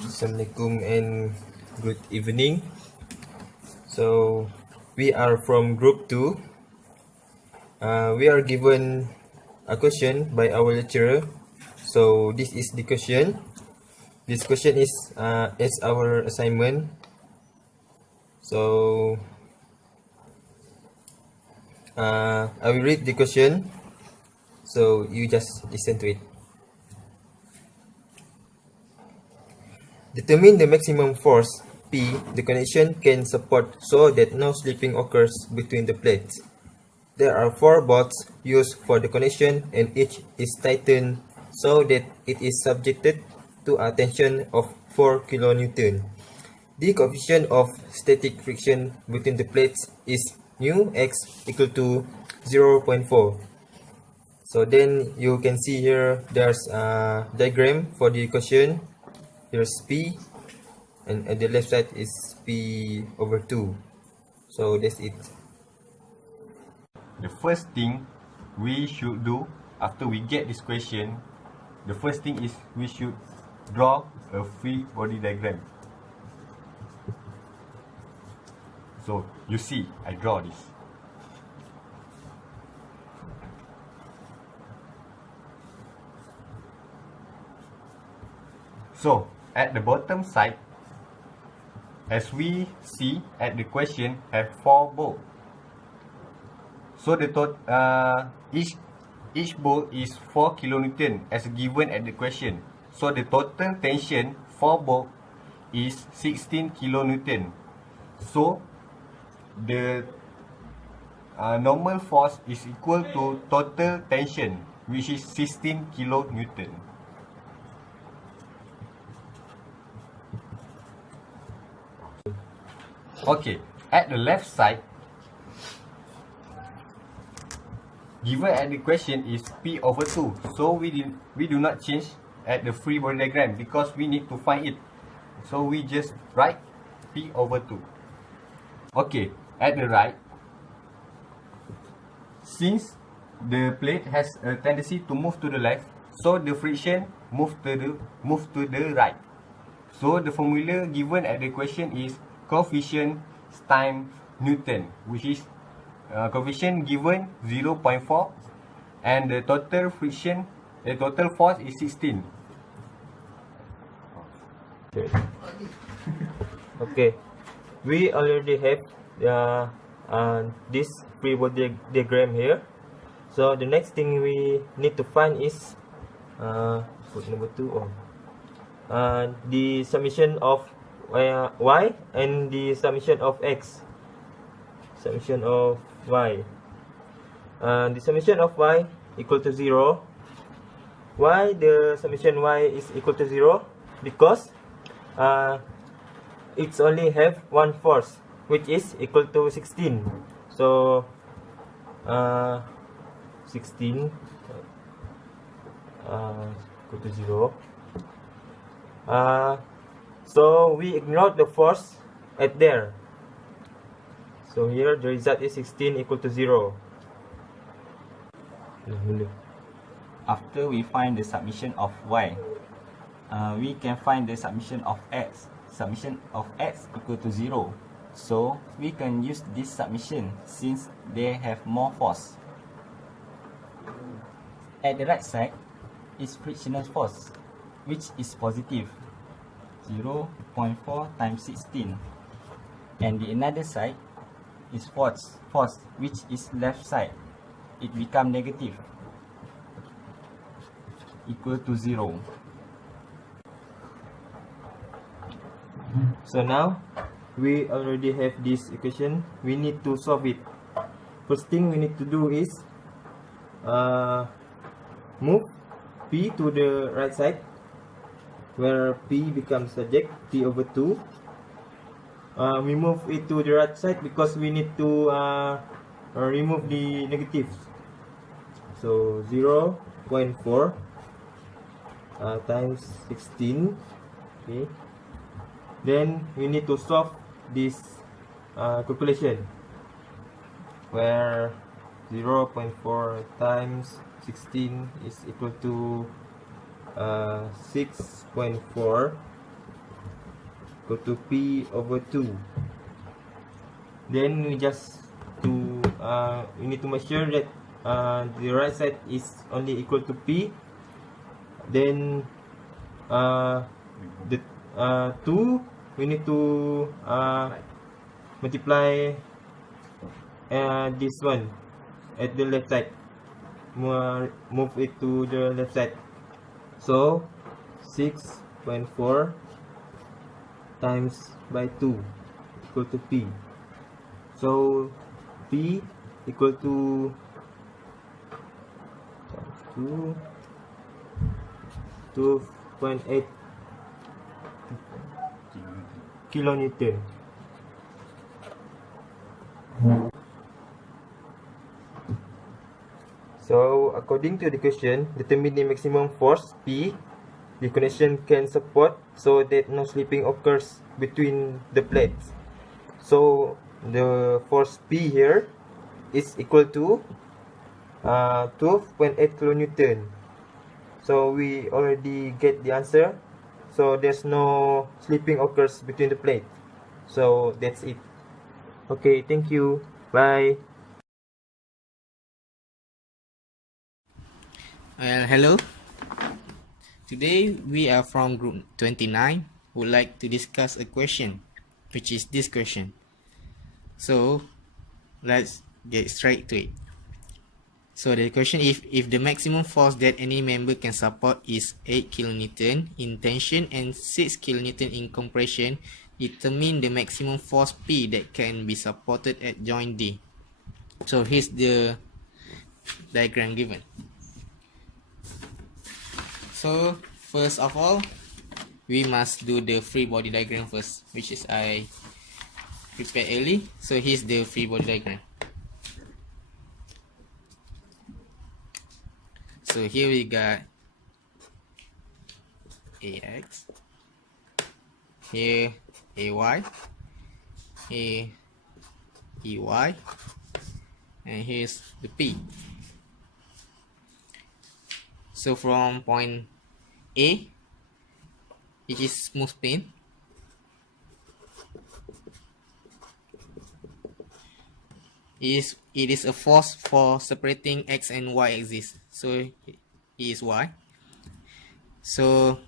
Assalamualaikum and good evening. So we are from group 2. We are given a question by our lecturer. So this is the question. This question is as our assignment. So I will read the question. So you just listen to it. Determine the maximum force P the connection can support so that no slipping occurs between the plates. There are 4 bolts used for the connection and each is tightened so that it is subjected to a tension of 4 kN. The coefficient of static friction between the plates is nu x equal to 0.4. So then you can see here there's a diagram for the equation. Here's P and at the left side is P over 2. So that's it. The first thing we should do after we get this question, the first thing is we should draw a free body diagram. So you see, I draw this. So at the bottom side, as we see at the question, have 4 bolts. So the each bolt is 4 kN as given at the question. So the total tension for bolt is 16 kN. So the normal force is equal to total tension, which is 16 kN. Okay, at the left side, given at the question is P over 2. So we do not change at the free body diagram because we need to find it. So we just write P over 2. Okay, at the right, since the plate has a tendency to move to the left, so the friction move to the right. So the formula given at the question is coefficient times Newton, which is coefficient given 0.4 and the total friction, the total force is 16. Okay, we already have this free body diagram here. So the next thing we need to find is put number 2 on the summation of y and the summation of x. Summation of y. The summation of y equal to 0. Why the summation y is equal to 0? Because it's only have one force, which is equal to 16. So 16 equal to 0. So we ignore the force at there. So here the result is 16 equal to 0. After we find the summation of y, we can find the summation of x. Summation of x equal to 0. So we can use this summation since they have more force. At the right side is frictional force, which is positive, 0.4 times 16. And the another side is force, which is left side. It become negative, equal to 0. So now we already have this equation. We need to solve it. First thing we need to do is move P to the right side, where P becomes subject, P over 2. We move it to the right side because we need to remove the negatives. So 0.4 times 16. Okay. Then we need to solve this calculation, where 0.4 times 16 is equal to 6.4 equal to P over 2. Then we just we need to make sure that the right side is only equal to P. Then the 2 we need to multiply this one at the left side, move it to the left side. So 6.4 times by 2 equal to P. So P equal to 2.8 kilonewton. So according to the question, determine the maximum force P the connection can support so that no slipping occurs between the plates. So the force P here is equal to 12.8 kilonewton. So we already get the answer. So there's no slipping occurs between the plate. So that's it. Okay, thank you. Bye. Well, hello. Today we are from group 29 who would like to discuss a question, which is this question. So let's get straight to it. So the question is, if the maximum force that any member can support is 8 kN in tension and 6 kN in compression, determine the maximum force P that can be supported at joint D. So here's the diagram given. So first of all, we must do the free body diagram first, which is I prepared early. So here's the free body diagram. So here we got AX, here AY, here EY, and here's the P. So from point A, which is smooth plane, it is a force for separating X and Y axis. So it is Y. So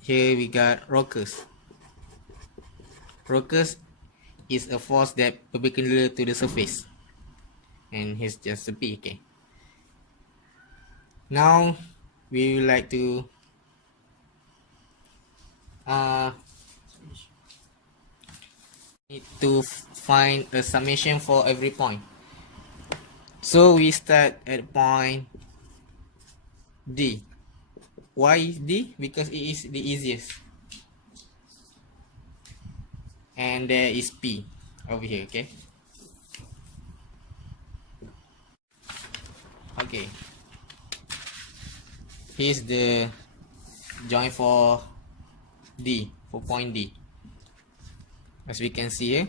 here we got rockers. Rockers is a force that perpendicular to the surface. And here's just the P. Okay. Now we would like to need to find a summation for every point. So we start at point D. Why is D? Because it is the easiest. And there is P over here, okay? Okay. Here's the joint for D, for point D. As we can see here.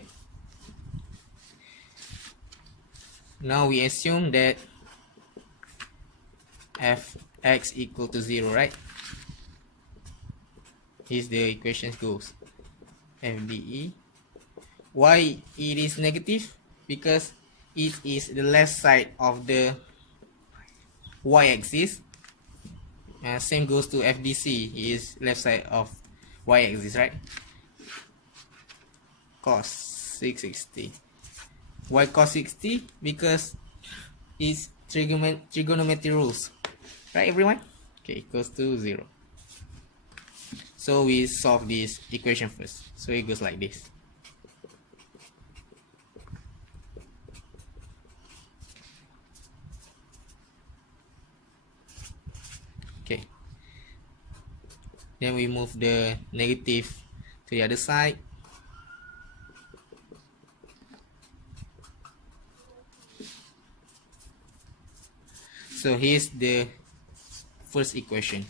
Now we assume that Fx equal to 0, right? Here's the equation goes. FDE. Why it is negative? Because it is the left side of the y-axis. Same goes to FDC. It is left side of y-axis, right? Cos 660. Why cos 60? Because it's trigonometry rules, right, everyone? Okay, equals to 0. So we solve this equation first. So it goes like this. Okay. Then we move the negative to the other side. So here's the first equation.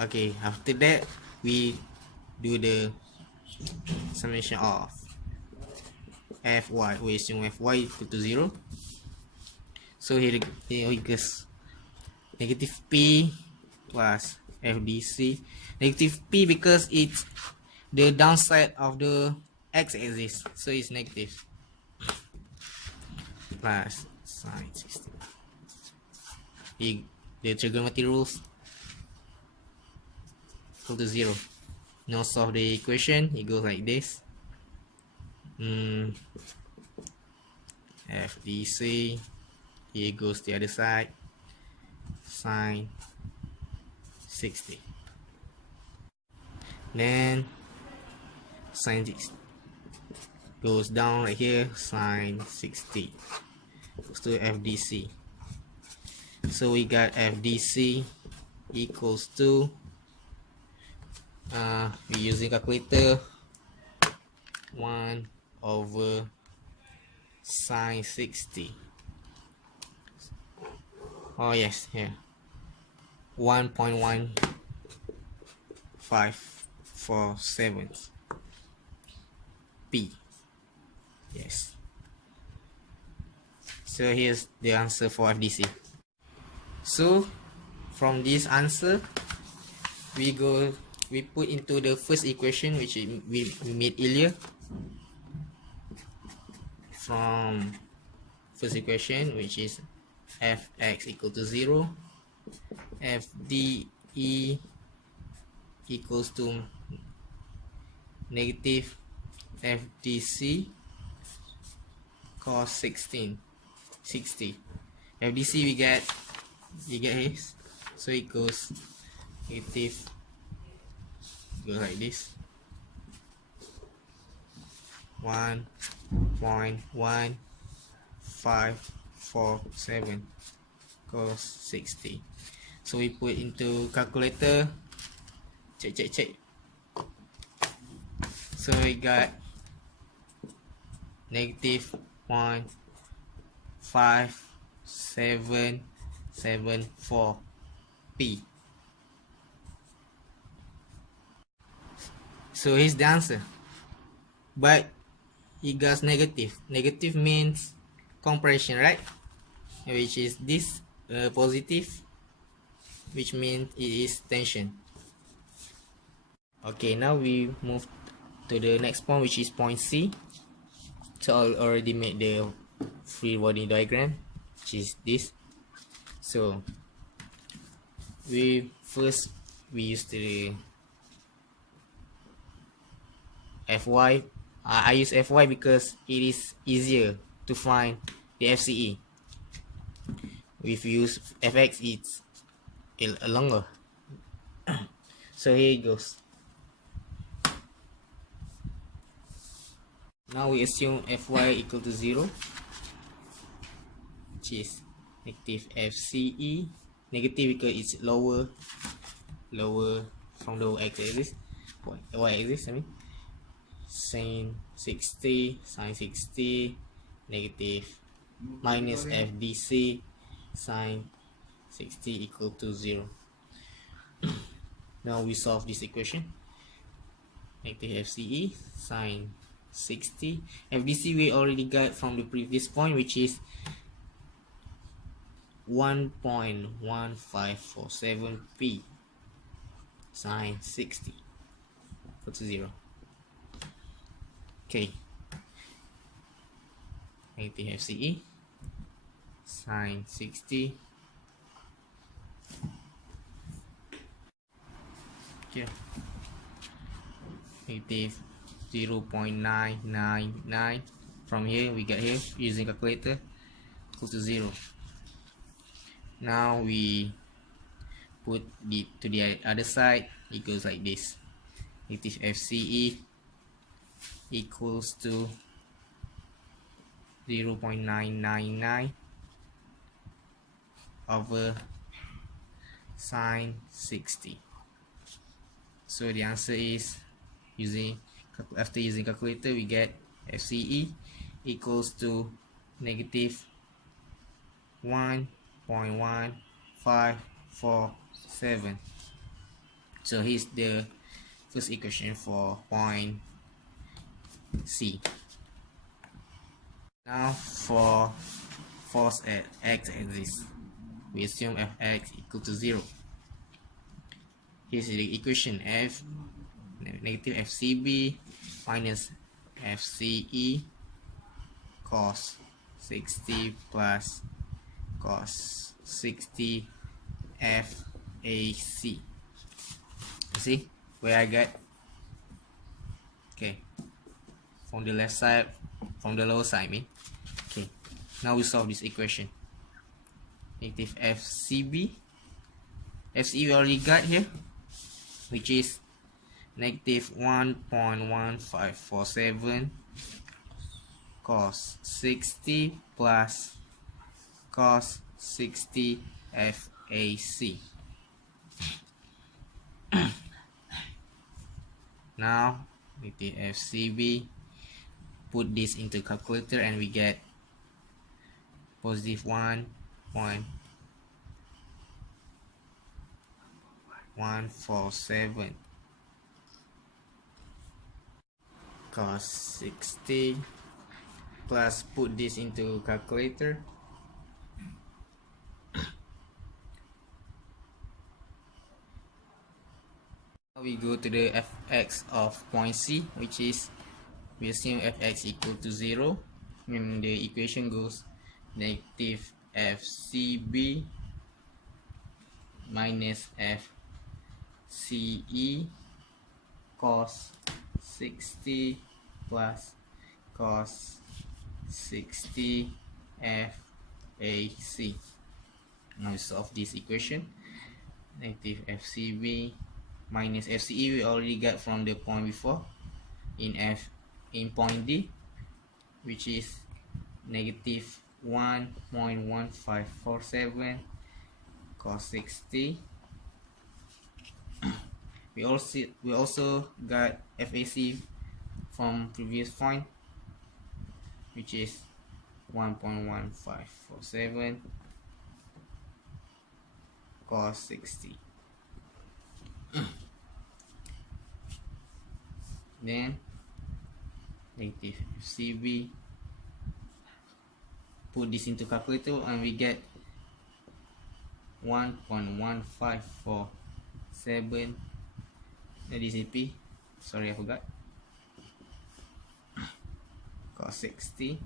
Okay, after that we do the summation of Fy. We assume Fy equal to 0. So here it goes. negative P plus FDC. Negative P because it's the downside of the x-axis, so it's negative, plus sine 60. The trigonometry rules equal to 0. Now solve the equation. It goes like this. FDC, here goes the other side, sine 60. Then sine 60 goes down right here, sine 60 goes to FDC. So we got FDC equals to, we're using calculator, 1 over sine 60. Oh yes, here, 1.1547 P. Yes. So here's the answer for FDC. So from this answer, we put into the first equation which we made earlier. From first equation, which is fx equal to 0, fde equals to negative fdc cos 60. FDC we get here, so it goes negative, go like this, 1.1547 cos 60. So we put into calculator, check. So we got negative 1.5774 P. So here's the answer. But it goes negative. Negative means compression, right? Which is this positive, which means it is tension. Okay, now we move to the next point, which is point C. So I already made the free body diagram, which is this. So we use the Fy. I use Fy because it is easier to find the FCE. If you use Fx, it's longer. So here it goes. Now we assume Fy equal to 0, which is negative FCE. Negative because it's lower from the x-axis, y-axis. I mean, sine 60, negative minus FDC, sine 60 equal to 0. Now we solve this equation. Negative FCE, sine 60. FDC we already got from the previous point, which is 1.1547 P, sine 60 equal to 0. Okay. Negative FCE, sine 60. Okay. Negative 0.999. From here we get here using calculator equal to 0. Now we put it to the other side. It goes like this. Negative FCE equals to 0.999 over sine 60. So the answer is, after using calculator, we get FCE equals to negative 1.1547. So here's the first equation for point C. Now for force at x-axis. we assume fx equal to 0. Here's the equation: f negative fcb minus fce cos 60 plus cos 60 FAC. See where I got? Okay, from the left side, from the lower side, me. Okay, now we solve this equation. Negative FCB, FCE we already got here, which is negative 1.1547 cos 60 plus cos 60 FAC. Now with the FCB, put this into calculator and we get positive 1.147 cos 60 plus, put this into calculator, we go to the fx of point C, which is, we assume fx equal to 0, and the equation goes negative fcb minus fce cos 60 plus cos 60 FAC. Now we solve this equation. Negative fcb minus fce we already got from the point before in point D, which is negative 1.1547 cos 60. we also got FAC from previous point, which is 1.1547 cos 60. Then negative FCB, put this into calculator and we get 1.1547 DCP, sorry I forgot, cos 60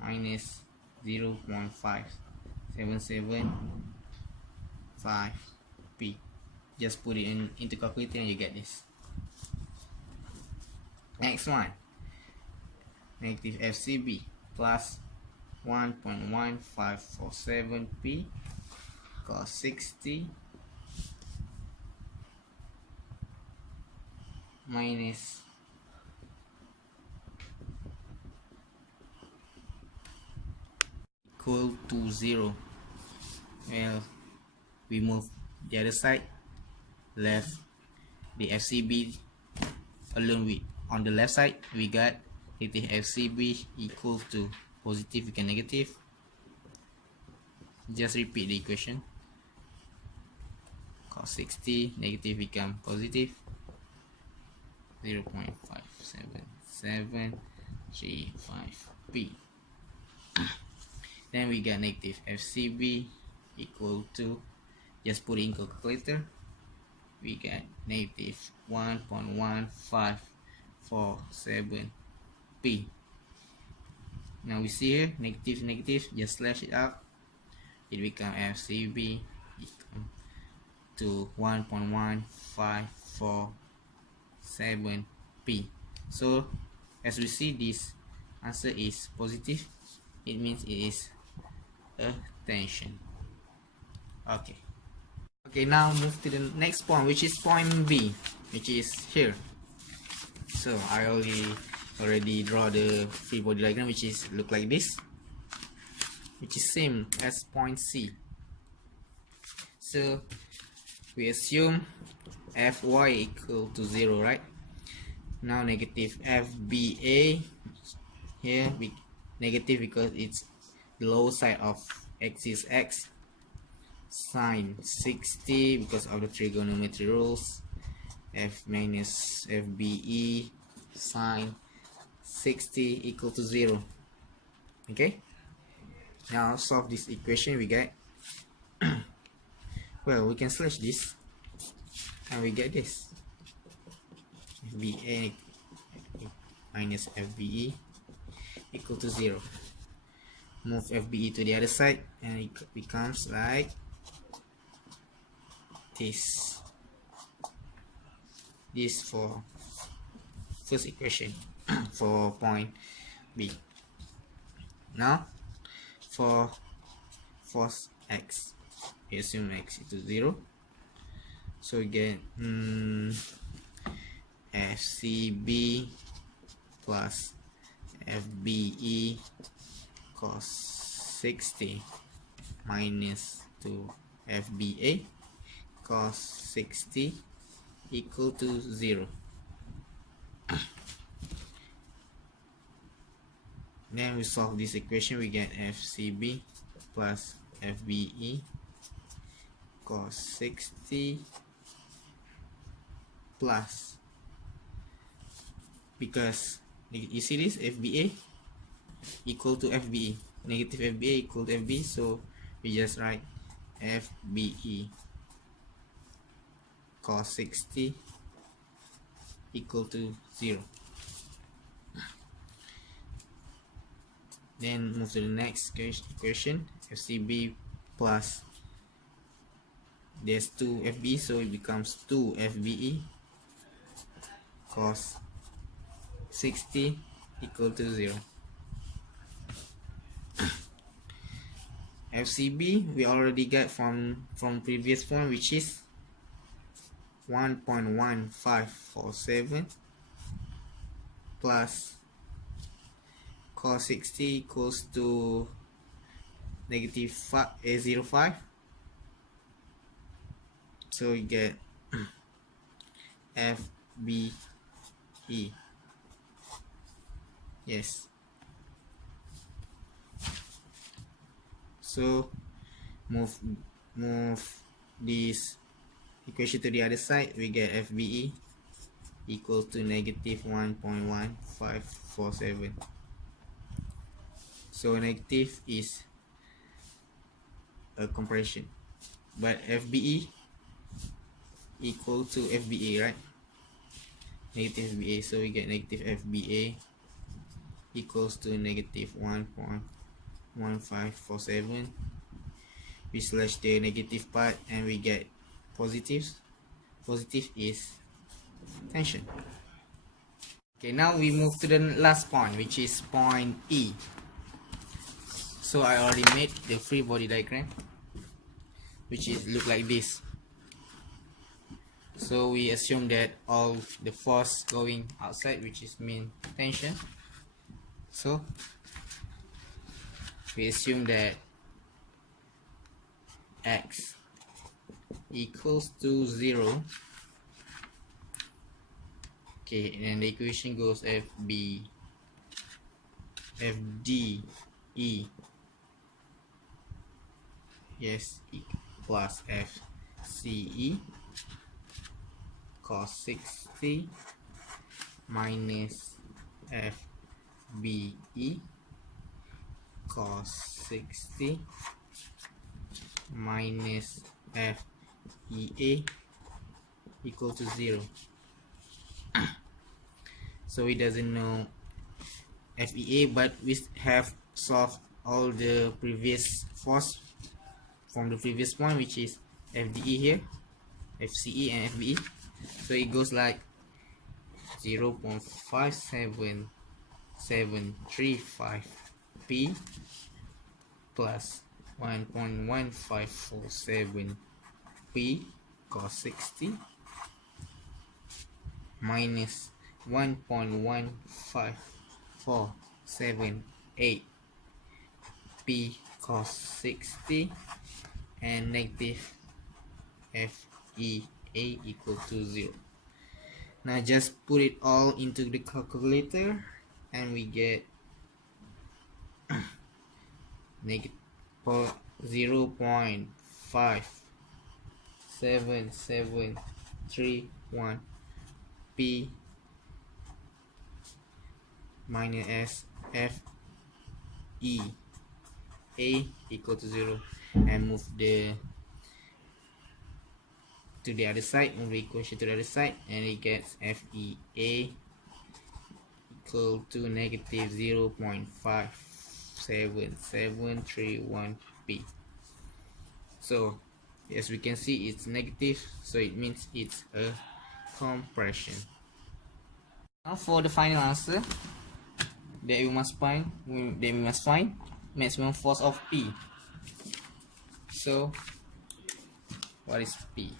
minus 0.5775p. Just put it into calculator and you get this. Next one, negative FCB plus 1.1547p cos 60 minus equal to 0. Well, we move the other side, left the FCB alone with on the left side, we got negative FCB equal to positive become negative. Just repeat the equation. Cos 60 negative become positive, 0.57735p. Then we got negative FCB equal to, just put in calculator, we get negative 1.1547p. Now we see here negative negative, just slash it out, it become FCB equal to 1.1547p. So as we see, this answer is positive, it means it is a tension. Okay, now move to the next point, which is point B, which is here. So I already draw the free body diagram, which is look like this, which is same as point C. So we assume Fy equal to 0, right? Now negative FBA, here we negative because it's the lower side of axis X, sine 60 because of the trigonometry rules, F minus FBE sine 60 equal to 0. Okay, now solve this equation, we get Well, we can slash this and we get this. FBA minus FBE equal to 0. Move FBE to the other side and it becomes like this. This for first equation for point B. Now for force x, we assume x equal to 0, so we get FCB plus FBE cos 60 minus 2 FBA cos 60 equal to 0. Then we solve this equation, we get FCB plus FBE cos 60 plus, because you see this FBA equal to FBE, negative FBA equal to FBE, so we just write FBE cos 60 equal to 0. Then move to the next equation, FCB plus, there's 2 FBE, so it becomes 2 FBE cos 60 equal to 0. FCB we already got from previous point, which is 1.1547 plus cos 60 equals to negative 0.5, so we get FBE. Yes, so move this equation to the other side, we get FBE equal to negative 1.1547. So negative is a compression, but FBE equal to FBA, right? Negative FBA, so we get negative FBA equals to negative 1.1547. We slash the negative part and we get positives. Positive is tension. Okay, now we move to the last point, which is point E. So I already made the free body diagram, which is look like this. So we assume that all the force going outside, which is mean tension. So we assume that x equals to 0. Okay, and the equation goes FDE, yes, plus FCE cos 60 minus FBE cos 60 minus FEA equal to 0. So it doesn't know FEA, but we have solved all the previous force from the previous point, which is FDE here, FCE and FBE. So it goes like 0.57735 P plus 1.1547 P cos 60 minus 1.1548 P cos 60 and negative FEA equal to 0. Now just put it all into the calculator and we get negative 0.57731 P minus FEA equal to 0, and move the to the other side, move the equation to the other side, and it gets FEA equal to negative 0.57731p. So as we can see, it's negative, so it means it's a compression. Now for the final answer that we must find, maximum force of P. So what is P?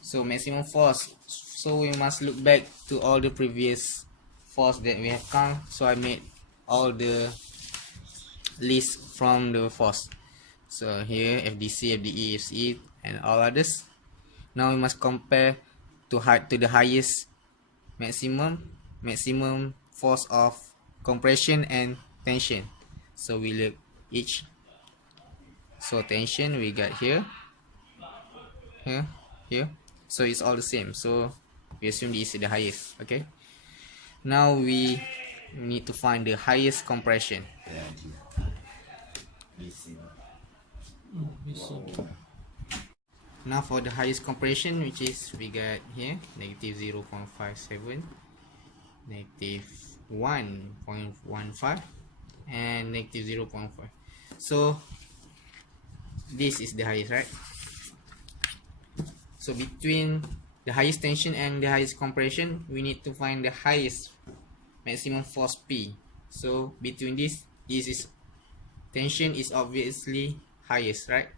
So maximum force, so we must look back to all the previous force that we have count. So I made all the list from the force. So here FDC, FDE, FCE and all others. Now we must compare to the highest maximum force of compression and tension. So we look each. So tension we got here, here. So it's all the same. So we assume this is the highest. Okay. Now we need to find the highest compression. Now for the highest compression, which is we got here negative 0.57, negative 1.15 and negative 0.5. So this is the highest, right? So between the highest tension and the highest compression, we need to find the highest maximum force P. So between this is tension is obviously highest, right?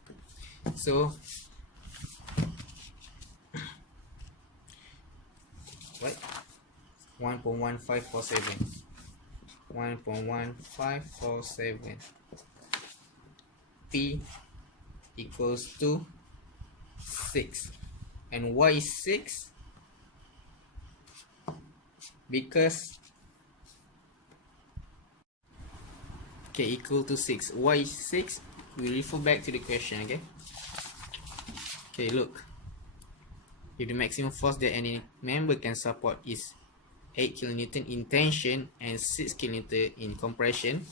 So what? 1.1547. 1.1547 P equals to 6. And why is 6? Because equal to 6. Why is 6? We refer back to the question. Okay, look. If the maximum force that any member can support is 8 kN in tension and 6 kN in compression,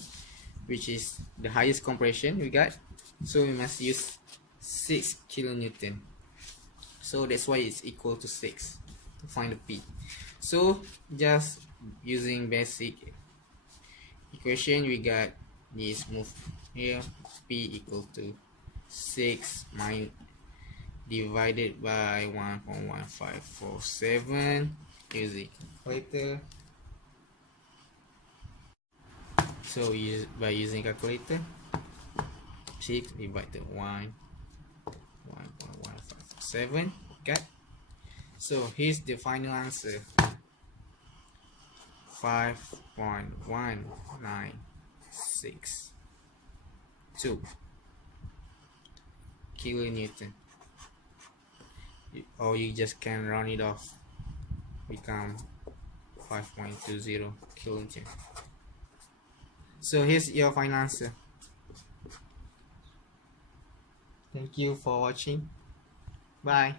which is the highest compression we got, so we must use 6 kN. So that's why it's equal to 6 to find the P. So just using basic equation, we got this move here, P equal to 6 divided by 1.1547. Use the calculator. So by using calculator, 6 divided to 1.1547. Okay. So here's the final answer. 5.1962 kilonewton. Or you just can round it off, become 5.20 kilonewton. So here's your final answer. Thank you for watching. Bye.